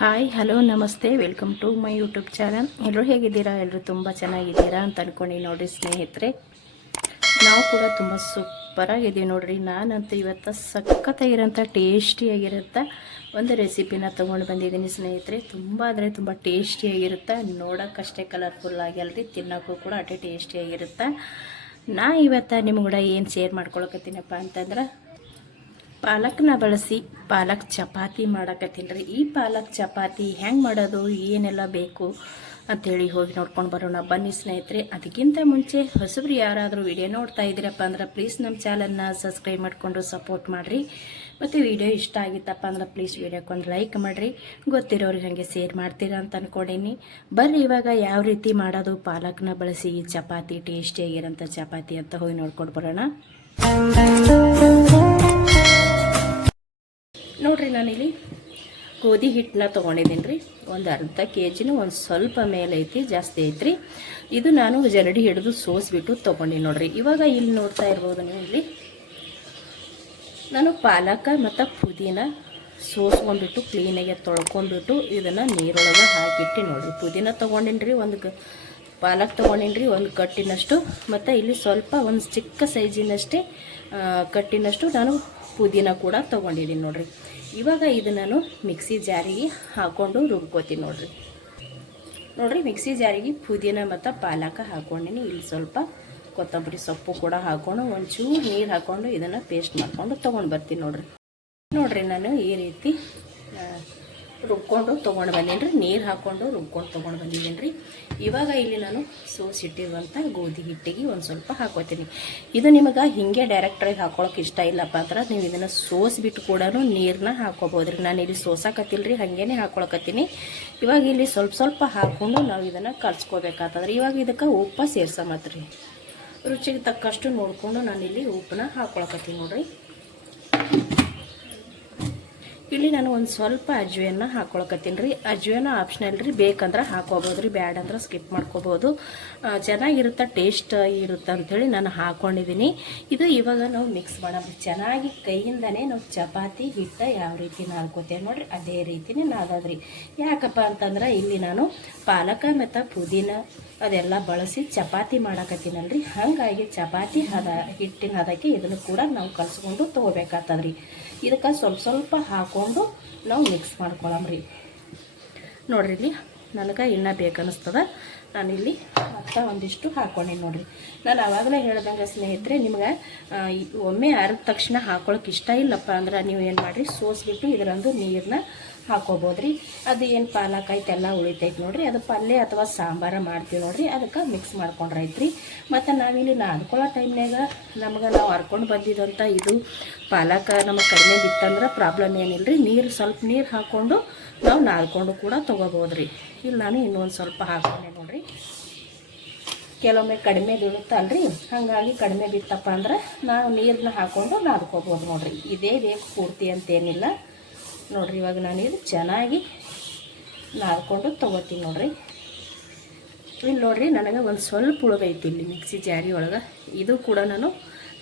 Hi hello ನಮಸ್ತೆ, welcome to my YouTube channel. ಎಲ್ಲರೂ ಹೇಗಿದ್ದೀರಾ? ಎಲ್ಲರೂ ತುಂಬ ಚೆನ್ನಾಗಿದ್ದೀರಾ ಅಂತ ಅಂದ್ಕೊಂಡು ನೋಡಿರಿ ಸ್ನೇಹಿತರೆ, ನಾವು ಕೂಡ ತುಂಬ ಸೂಪರಾಗಿದ್ದೀವಿ ನೋಡಿರಿ. ನಾನಂತೂ ಇವತ್ತು ಸಖತ್ತಾಗಿರೋಂಥ ಟೇಸ್ಟಿಯಾಗಿರೋಂಥ ಒಂದು ರೆಸಿಪಿನ ತೊಗೊಂಡು ಬಂದಿದ್ದೀನಿ ಸ್ನೇಹಿತರೆ. ತುಂಬ ಅಂದರೆ ತುಂಬ ಟೇಸ್ಟಿಯಾಗಿರುತ್ತೆ. ನೋಡೋಕ್ಕಷ್ಟೇ ಕಲರ್ಫುಲ್ ಆಗಿಲ್ರಿ, ತಿನ್ನೋಕ್ಕೂ ಕೂಡ ಅಷ್ಟೇ ಟೇಸ್ಟಿಯಾಗಿರುತ್ತೆ. ನಾ ಇವತ್ತು ನಿಮ್ಮ ಕೂಡ ಏನು ಶೇರ್ ಮಾಡ್ಕೊಳಕತ್ತೀನಪ್ಪ ಅಂತಂದ್ರೆ, ಪಾಲಕ್ನ ಬಳಸಿ ಪಾಲಕ್ ಚಪಾತಿ ಮಾಡಕತ್ತೀನಿ ರೀ. ಈ ಪಾಲಕ್ ಚಪಾತಿ ಹೆಂಗೆ ಮಾಡೋದು, ಏನೆಲ್ಲ ಬೇಕು ಅಂಥೇಳಿ ಹೋಗಿ ನೋಡ್ಕೊಂಡು ಬರೋಣ ಬನ್ನಿ ಸ್ನೇಹಿತರೆ. ಅದಕ್ಕಿಂತ ಮುಂಚೆ ಹೊಸಬ್ರು ಯಾರಾದರೂ ವಿಡಿಯೋ ನೋಡ್ತಾ ಇದ್ದೀರಪ್ಪ ಅಂದ್ರೆ ಪ್ಲೀಸ್ ನಮ್ಮ ಚಾನಲ್ನ ಸಬ್ಸ್ಕ್ರೈಬ್ ಮಾಡಿಕೊಂಡು ಸಪೋರ್ಟ್ ಮಾಡಿರಿ. ಮತ್ತು ವಿಡಿಯೋ ಇಷ್ಟ ಆಗಿತ್ತಪ್ಪ ಅಂದ್ರೆ ಪ್ಲೀಸ್ ವಿಡಿಯೋಕ್ಕೊಂದು ಲೈಕ್ ಮಾಡಿರಿ. ಗೊತ್ತಿರೋರಿಗೆ ಹಾಗೆ ಶೇರ್ ಮಾಡ್ತೀರಾ ಅಂತ ಅಂದ್ಕೊಂಡೀನಿ. ಬರ್ರಿ ಇವಾಗ ಯಾವ ರೀತಿ ಮಾಡೋದು ಪಾಲಕ್ನ ಬಳಸಿ ಈ ಚಪಾತಿ, ಟೇಸ್ಟಿಯಾಗಿರೋಂಥ ಚಪಾತಿ ಅಂತ ಹೋಗಿ ನೋಡ್ಕೊಂಡು ಬರೋಣ. ನೋಡ್ರಿ, ನಾನಿಲ್ಲಿ ಗೋಧಿ ಹಿಟ್ಟನ್ನ ತೊಗೊಂಡಿದ್ದೀನಿ ರೀ. ಒಂದು ಅರ್ಧ ಕೆ.ಜಿನೂ ಒಂದು ಸ್ವಲ್ಪ ಮೇಲೆ ಐತಿ, ಜಾಸ್ತಿ ಐತ್ರಿ. ಇದು ನಾನು ಜರಡಿ ಹಿಡಿದು ಸೋಸ್ಬಿಟ್ಟು ತೊಗೊಂಡಿನಿ ನೋಡ್ರಿ. ಇವಾಗ ಇಲ್ಲಿ ನೋಡ್ತಾ ಇರ್ಬೋದು ನೀವು, ಇಲ್ಲಿ ನಾನು ಪಾಲಕ ಮತ್ತು ಪುದೀನ ಸೋಸ್ಕೊಂಡ್ಬಿಟ್ಟು ಕ್ಲೀನಾಗಿ ತೊಳ್ಕೊಂಡ್ಬಿಟ್ಟು ಇದನ್ನು ನೀರೊಳಗೆ ಹಾಕಿಟ್ಟು ನೋಡ್ರಿ. ಪುದೀನ ತೊಗೊಂಡಿನಿ ರೀ, ಒಂದು ಪಾಲಕ್ ತೊಗೊಂಡಿನಿ ರೀ, ಒಂದು ಕಟ್ಟಿನಷ್ಟು. ಮತ್ತು ಇಲ್ಲಿ ಸ್ವಲ್ಪ ಒಂದು ಚಿಕ್ಕ ಸೈಜಿನಷ್ಟೇ ಕಟ್ಟಿನಷ್ಟು ನಾನು ಪುದೀನ ಕೂಡ ತೊಗೊಂಡಿದ್ದೀನಿ ನೋಡ್ರಿ. ಇವಾಗ ಇದು ನಾನು ಮಿಕ್ಸಿ ಜಾರಿಗೆ ಹಾಕ್ಕೊಂಡು ರುಬ್ಕೋತೀನಿ ನೋಡ್ರಿ. ಮಿಕ್ಸಿ ಜಾರಿಗೆ ಪುದೀನ ಮತ್ತು ಪಾಲಕ ಹಾಕ್ಕೊಂಡಿನಿ. ಇಲ್ಲಿ ಸ್ವಲ್ಪ ಕೊತ್ತಂಬರಿ ಸೊಪ್ಪು ಕೂಡ ಹಾಕ್ಕೊಂಡು ಒಂಚೂರು ನೀರು ಹಾಕ್ಕೊಂಡು ಇದನ್ನು ಪೇಸ್ಟ್ ಮಾಡ್ಕೊಂಡು ತೊಗೊಂಡು ಬರ್ತೀನಿ ನೋಡ್ರಿ. ನಾನು ಈ ರೀತಿ ರುಬ್ಕೊಂಡು ತೊಗೊಂಡು ಬಂದೀನಿ ರೀ. ನೀರು ಹಾಕ್ಕೊಂಡು ರುಬ್ಕೊಂಡು ತೊಗೊಂಡು ಬಂದಿದ್ದೀನಿ ರೀ. ಇವಾಗ ಇಲ್ಲಿ ನಾನು ಸೋಸಿಟ್ಟಿರುವಂಥ ಗೋಧಿ ಹಿಟ್ಟಿಗೆ ಒಂದು ಸ್ವಲ್ಪ ಹಾಕೋತೀನಿ. ಇದು ನಿಮಗೆ ಹೀಗೆ ಡೈರೆಕ್ಟಾಗಿ ಹಾಕ್ಕೊಳಕ್ಕೆ ಇಷ್ಟ ಇಲ್ಲಪ್ಪ ಅಂದ್ರೆ ನೀವು ಇದನ್ನು ಸೋಸಿಬಿಟ್ಟು ಕೂಡ ನೀರನ್ನ ಹಾಕ್ಕೋಬೋದು ರೀ. ನಾನು ಇಲ್ಲಿ ಸೋಸಾಕತ್ತಿಲ್ಲ ರೀ, ಹಾಗೇ ಹಾಕ್ಕೊಳಕತ್ತೀನಿ. ಇವಾಗ ಇಲ್ಲಿ ಸ್ವಲ್ಪ ಹಾಕ್ಕೊಂಡು ನಾವು ಇದನ್ನು ಕಲ್ಸ್ಕೋಬೇಕಾಗ್ತದ್ರಿ. ಇವಾಗ ಇದಕ್ಕೆ ಉಪ್ಪು ಸೇರ್ಸಮತ್ರಿ. ರುಚಿಗೆ ತಕ್ಕಷ್ಟು ನೋಡಿಕೊಂಡು ನಾನಿಲ್ಲಿ ಉಪ್ಪನ್ನ ಹಾಕ್ಕೊಳಕತ್ತೀನಿ ನೋಡ್ರಿ. ಇಲ್ಲಿ ನಾನು ಒಂದು ಸ್ವಲ್ಪ ಅಜ್ವೇನ ಹಾಕ್ಕೊಳಕತ್ತೀನಿ ರೀ. ಅಜ್ವೇನ ಆಪ್ಷನಲ್ ರೀ, ಬೇಕಂದ್ರೆ ಹಾಕೋಬೋದು ರೀ, ಬ್ಯಾಡ್ ಅಂದ್ರೆ ಸ್ಕಿಪ್ ಮಾಡ್ಕೋಬೋದು. ಚೆನ್ನಾಗಿರುತ್ತೆ, ಟೇಸ್ಟ್ ಇರುತ್ತೆ ಅಂಥೇಳಿ ನಾನು ಹಾಕ್ಕೊಂಡಿದ್ದೀನಿ. ಇದು ಇವಾಗ ನಾವು ಮಿಕ್ಸ್ ಮಾಡೋದು ಚೆನ್ನಾಗಿ ಕೈಯಿಂದನೇ ನಾವು ಚಪಾತಿ ಹಿಟ್ಟು ಯಾವ ರೀತಿ ನಾದ್ಕೋತೇವೆ ನೋಡ್ರಿ, ಅದೇ ರೀತಿನೇ ನಾದದ್ರಿ. ಯಾಕಪ್ಪ ಅಂತಂದ್ರೆ ಇಲ್ಲಿ ನಾನು ಪಾಲಕ ಮತ್ತು ಪುದೀನ ಅದೆಲ್ಲ ಬಳಸಿ ಚಪಾತಿ ಮಾಡಕತ್ತೀನಲ್ರಿ, ಹಾಗಾಗಿ ಚಪಾತಿ ಹಿಟ್ಟಿನ ಹದಕ್ಕೆ ಇದನ್ನು ಕೂಡ ನಾವು ಕಲಿಸ್ಕೊಂಡು ತೊಗೋಬೇಕಾಗ್ತದ್ರಿ. ಇದಕ್ಕೆ ಸ್ವಲ್ಪ ಹಾಕ್ಕೊಂಡು ನಾವು ಮಿಕ್ಸ್ ಮಾಡ್ಕೊಳಮ್ರಿ ನೋಡ್ರಿ. ಇಲ್ಲಿ ನನಗೆ ಇನ್ನೂ ಬೇಕನ್ನಿಸ್ತದ, ನಾನಿಲ್ಲಿ ಮತ್ತೆ ಒಂದಿಷ್ಟು ಹಾಕ್ಕೊಂಡೀನಿ ನೋಡ್ರಿ. ನಾನು ಆವಾಗಲೇ ಹೇಳ್ದಂಗೆ ಸ್ನೇಹಿತರೆ, ನಿಮ್ಗೆ ಒಮ್ಮೆ ಅರ್ಧ ತಕ್ಷಣ ಹಾಕ್ಕೊಳಕ್ಕೆ ಇಷ್ಟ ಇಲ್ಲಪ್ಪ ಅಂದ್ರೆ ನೀವು ಏನು ಮಾಡಿರಿ, ಸೋಸ್ಬಿಟ್ಟು ಇದರಂದು ನೀರನ್ನ ಹಾಕೋಬೋದ್ರಿ. ಅದು ಏನು ಪಾಲಕ್ ಐತೆಲ್ಲ ಉಳಿತೈತೆ ನೋಡ್ರಿ, ಅದು ಪಲ್ಯ ಅಥವಾ ಸಾಂಬಾರ ಮಾಡ್ತೀವಿ ನೋಡ್ರಿ, ಅದಕ್ಕೆ ಮಿಕ್ಸ್ ಮಾಡ್ಕೊಂಡ್ರೈತ್ರಿ. ಮತ್ತು ನಾವಿಲ್ಲಿ ನಾದ್ಕೊಳ್ಳೋ ಟೈಮ್ನಾಗ ನಾವು ಹರ್ಕೊಂಡು ಬಂದಿದ್ದಂಥ ಇದು ಪಾಲಕ ನಮಗೆ ಕಡಿಮೆ ಬಿತ್ತಂದ್ರೆ ಪ್ರಾಬ್ಲಮ್ ಏನಿಲ್ಲ ರೀ. ಸ್ವಲ್ಪ ನೀರು ಹಾಕ್ಕೊಂಡು ನಾವು ನಾದ್ಕೊಂಡು ಕೂಡ ತೊಗೋಬೋದ್ರಿ. ಇಲ್ಲಿ ನಾನು ಇನ್ನೊಂದು ಸ್ವಲ್ಪ ಹಾಕ್ಕೊಂಡೆ ನೋಡ್ರಿ. ಕೆಲವೊಮ್ಮೆ ಕಡಿಮೆ ಬೀಳುತ್ತಲ್ರಿ, ಹಾಗಾಗಿ ಕಡಿಮೆ ಬಿತ್ತಪ್ಪ ಅಂದ್ರೆ ನಾವು ನೀರನ್ನ ಹಾಕ್ಕೊಂಡು ನಾದ್ಕೋಬೋದು ನೋಡ್ರಿ. ಇದೇ ಬೇಕು ಪೂರ್ತಿ ಅಂತೇನಿಲ್ಲ ನೋಡ್ರಿ. ಇವಾಗ ನಾನು ಇದು ಚೆನ್ನಾಗಿ ನಾದ್ಕೊಂಡು ತೊಗೋತೀನಿ ನೋಡ್ರಿ. ಇಲ್ಲಿ ನೋಡ್ರಿ, ನನಗೆ ಒಂದು ಸ್ವಲ್ಪ ಉಳಿದೈತಿ ಇಲ್ಲಿ ಮಿಕ್ಸಿ ಜಾರಿ ಒಳಗೆ. ಇದು ಕೂಡ ನಾನು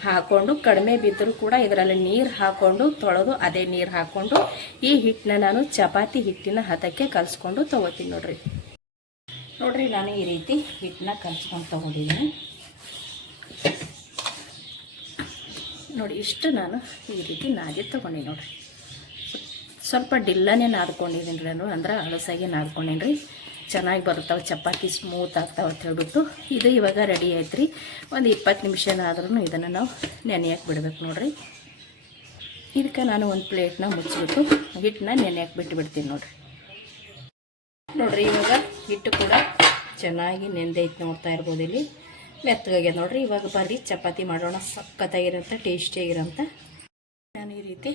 ಹಾಕ್ಕೊಂಡು ಕಡಿಮೆ ಬಿದ್ದರೂ ಕೂಡ ಇದರಲ್ಲಿ ನೀರು ಹಾಕ್ಕೊಂಡು ತೊಳೆದು ಅದೇ ನೀರು ಹಾಕ್ಕೊಂಡು ಈ ಹಿಟ್ಟನ್ನ ನಾನು ಚಪಾತಿ ಹಿಟ್ಟಿನ ಹದಕ್ಕೆ ಕಲಿಸ್ಕೊಂಡು ತೊಗೋತೀನಿ ನೋಡ್ರಿ. ನಾನು ಈ ರೀತಿ ಹಿಟ್ಟನ್ನ ಕಲಿಸ್ಕೊಂಡು ತೊಗೊಂಡಿದ್ದೀನಿ ನೋಡಿ. ಇಷ್ಟು ನಾನು ಈ ರೀತಿ ನಾದಿ ತೊಗೊಂಡಿನಿ ನೋಡ್ರಿ. ಸ್ವಲ್ಪ ಡಿಲ್ಲನೇ ನಾದ್ಕೊಂಡಿದ್ದೀನಿ ರೀ ನಾನು, ಅಂದ್ರೆ ಅಳಸಾಗಿ ನಾದ್ಕೊಂಡೀನಿ ರೀ. ಚೆನ್ನಾಗಿ ಬರ್ತಾವೆ ಚಪಾತಿ, ಸ್ಮೂತ್ ಆಗ್ತಾವೆ ಅಂತ ಹೇಳ್ಬಿಟ್ಟು ಇದು ಇವಾಗ ರೆಡಿ ಆಯ್ತು ರೀ. ಒಂದು 20 ನಿಮಿಷನಾದ್ರೂ ಇದನ್ನು ನಾವು ನೆನೆಯಕ್ಕೆ ಬಿಡ್ಬೇಕು ನೋಡ್ರಿ. ಇದಕ್ಕೆ ನಾನು ಒಂದು ಪ್ಲೇಟ್ನ ಮುಚ್ಚಿಬಿಟ್ಟು ಹಿಟ್ಟನ್ನ ನೆನೆಯಕ್ಕೆ ಬಿಟ್ಬಿಡ್ತೀನಿ ನೋಡ್ರಿ. ಇವಾಗ ಹಿಟ್ಟು ಕೂಡ ಚೆನ್ನಾಗಿ ನೆಂದೈತೆ, ನೋಡ್ತಾ ಇರ್ಬೋದು ಇಲ್ಲಿ ಮೆತ್ತಗಾಗ್ಯದ ನೋಡ್ರಿ. ಇವಾಗ ಬರ್ರಿ ಚಪಾತಿ ಮಾಡೋಣ. ಸಖತ್ತಾಗಿರೋಂಥ ಟೇಸ್ಟಿಯಾಗಿರೋಂಥ ನಾನು ಈ ರೀತಿ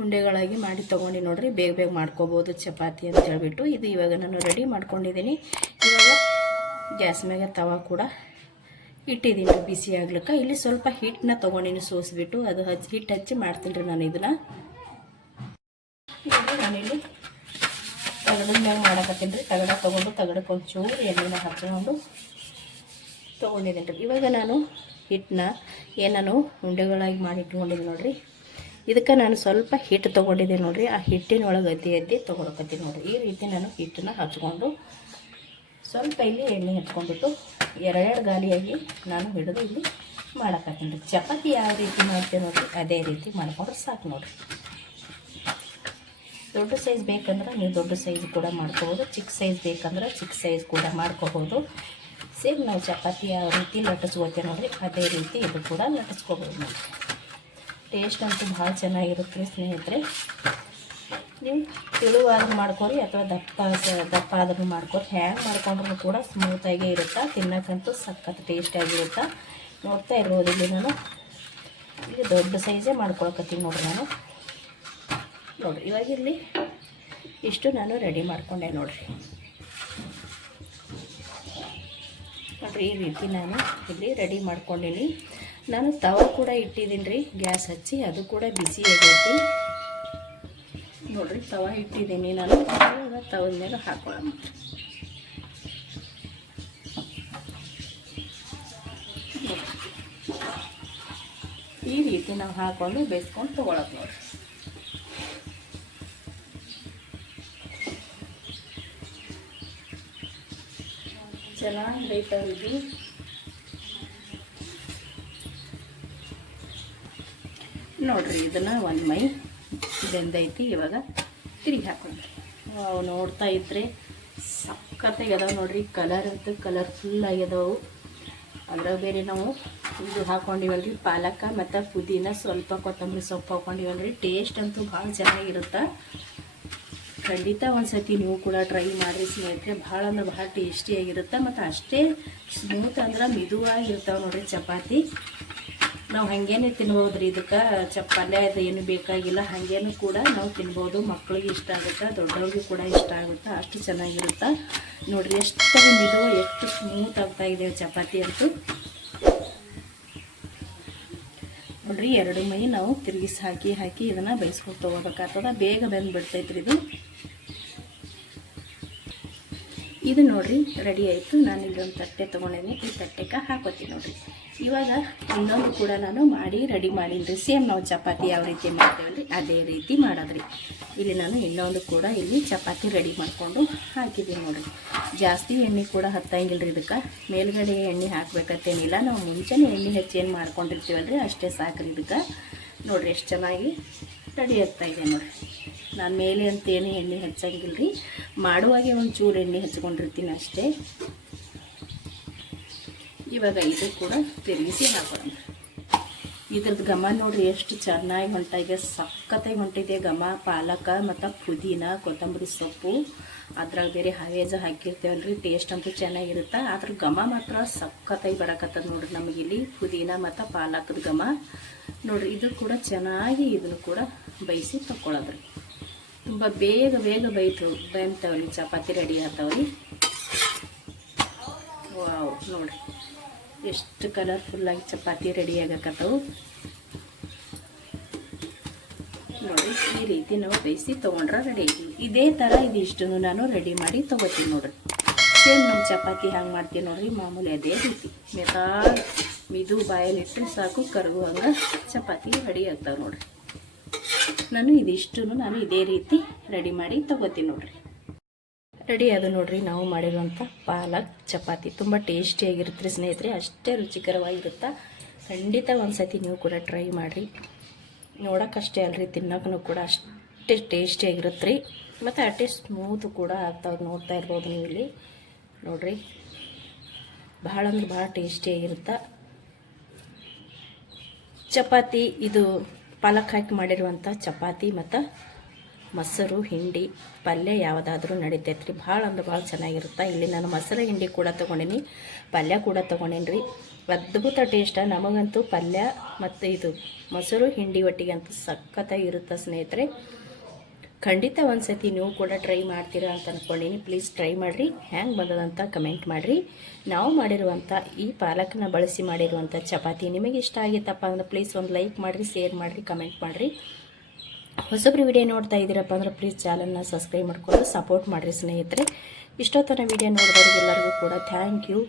ಉಂಡೆಗಳಾಗಿ ಮಾಡಿ ತೊಗೊಂಡು ನೋಡ್ರಿ. ಬೇಗ ಮಾಡ್ಕೋಬೋದು ಚಪಾತಿ ಅಂತ ಹೇಳ್ಬಿಟ್ಟು ಇದು ಇವಾಗ ನಾನು ರೆಡಿ ಮಾಡ್ಕೊಂಡಿದ್ದೀನಿ. ಇವಾಗ ಗ್ಯಾಸ್ ಮ್ಯಾಗೆ ತವ ಕೂಡ ಇಟ್ಟಿದ್ದೀನಿ ಬಿಸಿ ಆಗ್ಲಿಕ್ಕೆ. ಇಲ್ಲಿ ಸ್ವಲ್ಪ ಹಿಟ್ಟನ್ನ ತೊಗೊಂಡಿನಿ ಸೋಸಿಬಿಟ್ಟು, ಅದು ಹಿಟ್ಟು ಹಚ್ಚಿ ಮಾಡ್ತೀನಿ ರೀ ನಾನು ಇದನ್ನು. ನಾನಿಲ್ಲಿ ತಗಡದ ಮ್ಯಾಗ ಮಾಡಕತ್ತೀನಿ ರೀ. ತಗಡ ತೊಗೊಂಡು ತಗಡಕ್ಕೆ ಒಂಚೂರು ಎಣ್ಣೆನ ಹಚ್ಕೊಂಡು ತೊಗೊಂಡಿದ್ದೀನಿ ರೀ. ಇವಾಗ ನಾನು ಹಿಟ್ಟನ್ನ ನಾನು ಉಂಡೆಗಳಾಗಿ ಮಾಡಿ ಇಟ್ಕೊಂಡಿದ್ದೀನಿ ನೋಡಿರಿ. ಇದಕ್ಕೆ ನಾನು ಸ್ವಲ್ಪ ಹಿಟ್ಟು ತೊಗೊಂಡಿದ್ದೆ ನೋಡಿರಿ. ಆ ಹಿಟ್ಟಿನೊಳಗೆ ಅದ್ದಿ ತೊಗೊಳಕತ್ತೀನಿ ನೋಡಿರಿ. ಈ ರೀತಿ ನಾನು ಹಿಟ್ಟನ್ನು ಹಚ್ಕೊಂಡು ಸ್ವಲ್ಪ ಇಲ್ಲಿ ಎಣ್ಣೆ ಹಚ್ಕೊಂಡ್ಬಿಟ್ಟು ಎರಡೆರಡು ಗಾಲಿಯಾಗಿ ನಾನು ಹಿಡಿದು ಇಲ್ಲಿ ಮಾಡಕತ್ತೀನಿ ರೀ. ಚಪಾತಿ ಯಾವ ರೀತಿ ಮಾಡ್ತೀವಿ ನೋಡಿರಿ ಅದೇ ರೀತಿ ಮಾಡ್ಕೊಂಡ್ರೆ ಸಾಕು ನೋಡಿರಿ. ದೊಡ್ಡ ಸೈಜ್ ಬೇಕಂದ್ರೆ ನೀವು ದೊಡ್ಡ ಸೈಜ್ ಕೂಡ ಮಾಡ್ಕೋಬೋದು, ಚಿಕ್ಕ ಸೈಜ್ ಬೇಕಂದ್ರೆ ಚಿಕ್ಕ ಸೈಜ್ ಕೂಡ ಮಾಡ್ಕೋಬೋದು. ಸೇಮ್ ನಾವು ಚಪಾತಿ ಯಾವ ರೀತಿ ಲಟ್ಟಿಸ್ಕೋತೇವೆ ನೋಡಿರಿ ಅದೇ ರೀತಿ ಇದು ಕೂಡ ಲಟ್ಟಿಸ್ಕೋಬೋದು ನೋಡಿ. ಟೇಸ್ಟ್ ಅಂತೂ ಭಾಳ ಚೆನ್ನಾಗಿರುತ್ತೆ ರೀ ಸ್ನೇಹಿತರೆ. ನೀವು ತಿಳುವಾದ್ರೂ ಮಾಡ್ಕೊರಿ ಅಥವಾ ದಪ್ಪ ಆದ್ರೂ ಮಾಡ್ಕೊರಿ. ಹ್ಯಾಂಗೆ ಮಾಡ್ಕೊಂಡ್ರೂ ಕೂಡ ಸ್ಮೂತಾಗೇ ಇರುತ್ತೆ. ತಿನ್ನೋಕ್ಕಂತೂ ಸಖತ್ ಟೇಸ್ಟಿಯಾಗಿರುತ್ತೆ. ನೋಡ್ತಾ ಇರ್ಬೋದು ಇಲ್ಲಿ ನಾನು ಈಗ ದೊಡ್ಡ ಸೈಜೇ ಮಾಡ್ಕೊಳಕತ್ತೀನಿ ನೋಡಿರಿ ನಾನು. ನೋಡಿರಿ ಇವಾಗ ಇಲ್ಲಿ ಇಷ್ಟು ನಾನು ರೆಡಿ ಮಾಡ್ಕೊಂಡೆ ನೋಡಿರಿ. ನೋಡಿರಿ ಈ ರೀತಿ ನಾನು ಇಲ್ಲಿ ರೆಡಿ ಮಾಡ್ಕೊಂಡೀನಿ. ನಾನು ತವ ಕೂಡ ಇಟ್ಟಿದ್ದೀನಿ ರೀ ಗ್ಯಾಸ್ ಹಚ್ಚಿ, ಅದು ಕೂಡ ಬಿಸಿ ಆಗೈತಿ ನೋಡಿರಿ. ತವ ಇಟ್ಟಿದ್ದೀನಿ ನಾನು. ಇವಾಗ ತವದ ಮೇಲೆ ಹಾಕೊಳ್ಳೋಣ. ಈ ರೀತಿ ನಾವು ಹಾಕ್ಕೊಂಡು ಬೇಯಿಸ್ಕೊಂಡು ತೊಗೊಳಕ್ಕೆ ನೋಡಿರಿ. ಚೆನ್ನಾಗಿ ಬೇಯ್ತಾವಿದ್ವಿ. ನೋಡಿರಿ ಇದನ್ನು ಒಂದು ಮೈ ಬೆಂದೈತಿ. ಇವಾಗ ತಿರುಗಿ ಹಾಕೊಂಡ್ರಿ. ಅವು ನೋಡ್ತಾ ಇದ್ರೆ ಸಖತ್ತಾಗಿ ಅದಾವೆ ನೋಡಿರಿ. ಕಲರ್ ಅಂತೂ ಕಲರ್ಫುಲ್ ಆಗ್ಯದವು. ಅದ್ರಾಗ ಬೇರೆ ನಾವು ಇದು ಹಾಕ್ಕೊಂಡಿವಲ್ರಿ ಪಾಲಕ ಮತ್ತು ಪುದೀನ, ಸ್ವಲ್ಪ ಕೊತ್ತಂಬರಿ ಸೊಪ್ಪು ಹಾಕ್ಕೊಂಡಿವಲ್ರಿ. ಟೇಸ್ಟ್ ಅಂತೂ ಭಾಳ ಚೆನ್ನಾಗಿರುತ್ತೆ. ಖಂಡಿತ ಒಂದು ಸತಿ ನೀವು ಕೂಡ ಟ್ರೈ ಮಾಡಿರಿ ಸ್ನೇಹಿತರೆ. ಭಾಳ ಅಂದ್ರೆ ಭಾಳ ಟೇಸ್ಟಿಯಾಗಿರುತ್ತೆ ಮತ್ತು ಅಷ್ಟೇ ಸ್ಮೂತ್ ಅಂದ್ರೆ ಮಿದುವಾಗಿರ್ತಾವೆ ನೋಡಿರಿ ಚಪಾತಿ. ನಾವು ಹಾಗೇನೆ ತಿನ್ಬೋದು ರೀ. ಇದಕ್ಕೆ ಪಲ್ಯ ಇದು ಏನು ಬೇಕಾಗಿಲ್ಲ, ಹಾಗೇನು ಕೂಡ ನಾವು ತಿನ್ಬೋದು. ಮಕ್ಕಳಿಗೆ ಇಷ್ಟ ಆಗುತ್ತೆ, ದೊಡ್ಡವ್ರಿಗೂ ಕೂಡ ಇಷ್ಟ ಆಗುತ್ತೆ. ಅಷ್ಟು ಚೆನ್ನಾಗಿರುತ್ತೆ ನೋಡಿರಿ. ಎಷ್ಟು ಮಿದು, ಎಷ್ಟು ಸ್ಮೂತ್ ಆಗ್ತಾಯಿದೆ ಚಪಾತಿ ಅಂತೂ ನೋಡಿರಿ. ಎರಡು ಮೈ ನಾವು ತಿರುಗಿಸಿ ಹಾಕಿ ಇದನ್ನು ಬೇಯಿಸ್ಕೊಂಡು ತೊಗೋಬೇಕಾಗ್ತದೆ. ಬೇಗ ಬೆಂದುಬಿಡ್ತೈತ್ರಿ ಇದು ನೋಡಿರಿ. ರೆಡಿ ಆಯಿತು. ನಾನು ಇಲ್ಲೊಂದು ತಟ್ಟೆ ತೊಗೊಂಡಿದ್ದೀನಿ. ಈ ತಟ್ಟೆಗೆ ಹಾಕೋತೀನಿ ನೋಡಿರಿ. ಇವಾಗ ಇನ್ನೊಂದು ಕೂಡ ನಾನು ಮಾಡಿ ರೆಡಿ ಮಾಡೀನಿ. ಸೇಮ್ ನಾವು ಚಪಾತಿ ಯಾವ ರೀತಿ ಮಾಡ್ತೇವಲ್ರಿ ಅದೇ ರೀತಿ ಮಾಡೋದ್ರಿ. ಇಲ್ಲಿ ನಾನು ಇನ್ನೊಂದು ಕೂಡ ಇಲ್ಲಿ ಚಪಾತಿ ರೆಡಿ ಮಾಡಿಕೊಂಡು ಹಾಕಿದ್ದೀನಿ ನೋಡಿರಿ. ಜಾಸ್ತಿ ಎಣ್ಣೆ ಕೂಡ ಹತ್ತಂಗಿಲ್ಲ ರೀ. ಇದಕ್ಕೆ ಮೇಲ್ಗಡೆ ಎಣ್ಣೆ ಹಾಕಬೇಕಂತೇನಿಲ್ಲ. ನಾವು ಮುಂಚೆನೇ ಎಣ್ಣೆ ಹೆಚ್ಚೇನು ಮಾಡ್ಕೊಂಡಿರ್ತೀವಲ್ರಿ ಅಷ್ಟೇ ಸಾಕ್ರಿ. ಇದಕ್ಕೆ ನೋಡಿರಿ ಎಷ್ಟು ಚೆನ್ನಾಗಿ ರೆಡಿ ಆಗ್ತಾಯಿದೆ ನೋಡಿರಿ. ನಾನು ಮೇಲೆ ಅಂತೇನು ಎಣ್ಣೆ ಹಚ್ಚಂಗಿಲ್ಲ ರೀ. ಮಾಡುವಾಗೆ ಒಂದು ಚೂರು ಎಣ್ಣೆ ಹಚ್ಕೊಂಡಿರ್ತೀನಿ ಅಷ್ಟೇ. ಇವಾಗ ಇದು ಕೂಡ ತಿರುಗಿಸಿ ಹಾಕೋಣ. ಇದ್ರದ್ದು ಘಮ ನೋಡಿರಿ ಎಷ್ಟು ಚೆನ್ನಾಗಿ ಹೊಂಟಿದೆ, ಸಖತ್ತಾಗಿ ಹೊಂಟಿದೆ ಘಮ. ಪಾಲಕ ಮತ್ತು ಪುದೀನ, ಕೊತ್ತಂಬರಿ ಸೊಪ್ಪು, ಅದ್ರಾಗ ಬೇರೆ ಹವೇಜ ಹಾಕಿರ್ತೇವಲ್ರಿ. ಟೇಸ್ಟ್ ಅಂತೂ ಚೆನ್ನಾಗಿರುತ್ತೆ. ಅದ್ರ ಘಮ ಮಾತ್ರ ಸಖತ್ತಾಗಿ ಬರಕತ್ತದ ನೋಡಿರಿ ನಮಗಿಲ್ಲಿ ಪುದೀನ ಮತ್ತು ಪಾಲಕದ ಘಮ ನೋಡಿರಿ. ಇದು ಕೂಡ ಚೆನ್ನಾಗಿ ಇದನ್ನು ಕೂಡ ಬೇಯಿಸಿ ತಗೊಳ್ಳೋದ್ರಿ. ತುಂಬ ಬೇಗ ಬೇಯ್ತಾವಲ್ಲಿ ಚಪಾತಿ ರೆಡಿ ಆಗ್ತಾವ್ರಿ. ವಾವ್ ನೋಡಿರಿ ಎಷ್ಟು ಕಲರ್ಫುಲ್ಲಾಗಿ ಚಪಾತಿ ರೆಡಿ ಆಗಕತ್ತವು ನೋಡಿ. ಈ ರೀತಿ ನಾವು ಬೇಯಿಸಿ ತೊಗೊಂಡ್ರೆ ರೆಡಿ ಆಗಿ ಇದೇ ಥರ ಇದಿಷ್ಟನ್ನು ನಾನು ರೆಡಿ ಮಾಡಿ ತೊಗೋತೀನಿ ನೋಡಿರಿ. ಸೇಮ್ ನಮ್ಮ ಚಪಾತಿ ಹ್ಯಾಂಗೆ ಮಾಡ್ತೀವಿ ನೋಡಿರಿ ಮಾಮೂಲಿ ಅದೇ ರೀತಿ ಮಿದು ಬಾಯಲ್ಲಿಟ್ಟರೆ ಸಾಕು ಕರಗು ಹಂಗೆ ಚಪಾತಿ ರೆಡಿ ಆಗ್ತಾವೆ ನೋಡಿರಿ. ನಾನು ಇದಿಷ್ಟನ್ನು ಇದೇ ರೀತಿ ರೆಡಿ ಮಾಡಿ ತೊಗೋತೀನಿ ನೋಡಿರಿ. ರೆಡಿ ಅದು ನೋಡಿರಿ ನಾವು ಮಾಡಿರುವಂಥ ಪಾಲಕ್ ಚಪಾತಿ. ತುಂಬ ಟೇಸ್ಟಿಯಾಗಿರುತ್ತೆ ರೀ ಸ್ನೇಹಿತರೆ. ಅಷ್ಟೇ ರುಚಿಕರವಾಗಿರುತ್ತೆ. ಖಂಡಿತ ಒಂದು ಸತಿ ನೀವು ಕೂಡ ಟ್ರೈ ಮಾಡಿರಿ. ನೋಡೋಕ್ಕಷ್ಟೇ ಅಲ್ರಿ, ತಿನ್ನೋಕ್ಕೂ ಕೂಡ ಅಷ್ಟೇ ಟೇಸ್ಟಿಯಾಗಿರುತ್ತೆ ರೀ. ಮತ್ತು ಅಷ್ಟೇ ಸ್ಮೂತ್ ಕೂಡ ಆಗ್ತಾವೆ. ನೋಡ್ತಾ ಇರ್ಬೋದು ನೀವು ಇಲ್ಲಿ ನೋಡಿರಿ. ಭಾಳ ಅಂದ್ರೆ ಭಾಳ ಟೇಸ್ಟಿಯಾಗಿರುತ್ತೆ ಚಪಾತಿ. ಇದು ಪಾಲಕ್ ಹಾಕಿ ಮಾಡಿರುವಂಥ ಚಪಾತಿ ಮತ್ತು ಮೊಸರು ಹಿಂಡಿ ಪಲ್ಯ ಯಾವುದಾದ್ರೂ ನಡಿತೈತೆ ರೀ. ಭಾಳ ಅಂದ್ರೆ ಭಾಳ ಚೆನ್ನಾಗಿರುತ್ತೆ. ಇಲ್ಲಿ ನಾನು ಮೊಸರು ಹಿಂಡಿ ಕೂಡ ತೊಗೊಂಡಿನಿ, ಪಲ್ಯ ಕೂಡ ತೊಗೊಂಡೇನಿ ರೀ. ಅದ್ಭುತ ಟೇಸ್ಟ. ನಮಗಂತೂ ಪಲ್ಯ ಮತ್ತು ಇದು ಮೊಸರು ಹಿಂಡಿ ಒಟ್ಟಿಗಂತೂ ಸಖತ್ತಾಗಿರುತ್ತೆ ಸ್ನೇಹಿತರೆ. ಖಂಡಿತ ಒಂದು ಸತಿ ನೀವು ಕೂಡ ಟ್ರೈ ಮಾಡ್ತೀರಾ ಅಂತ ಅಂದ್ಕೊಂಡೀನಿ. ಪ್ಲೀಸ್ ಟ್ರೈ ಮಾಡಿರಿ. ಹ್ಯಾಂಗೆ ಬಂದದಂತ ಕಮೆಂಟ್ ಮಾಡಿರಿ. ನಾವು ಮಾಡಿರುವಂಥ ಈ ಪಾಲಕನ ಬಳಸಿ ಮಾಡಿರುವಂಥ ಚಪಾತಿ ನಿಮಗೆ ಇಷ್ಟ ಆಗಿತ್ತಪ್ಪ ಅಂದ್ರೆ ಪ್ಲೀಸ್ ಒಂದು ಲೈಕ್ ಮಾಡಿರಿ, ಶೇರ್ ಮಾಡಿರಿ, ಕಮೆಂಟ್ ಮಾಡಿರಿ. ಹೊಸಬ್ರು ವಿಡಿಯೋ ನೋಡ್ತಾ ಇದ್ದೀರಪ್ಪ ಅಂದ್ರೆ ಪ್ಲೀಸ್ ಚಾನಲ್ನ ಸಬ್ಸ್ಕ್ರೈಬ್ ಮಾಡ್ಕೊಂಡು ಸಪೋರ್ಟ್ ಮಾಡಿರಿ ಸ್ನೇಹಿತರೆ. ಇಷ್ಟೊತ್ತನ ವಿಡಿಯೋ ನೋಡಿದವರಿಗೆಲ್ಲರಿಗೂ ಕೂಡ ಥ್ಯಾಂಕ್ ಯು.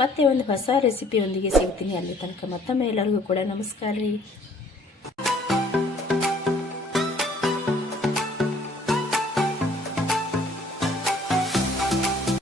ಮತ್ತೆ ಒಂದು ಹೊಸ ರೆಸಿಪಿಯೊಂದಿಗೆ ಸಿಗ್ತೀನಿ. ಅಲ್ಲಿ ತನಕ ಮತ್ತೊಮ್ಮೆ ಎಲ್ಲರಿಗೂ ಕೂಡ ನಮಸ್ಕಾರ ರೀ.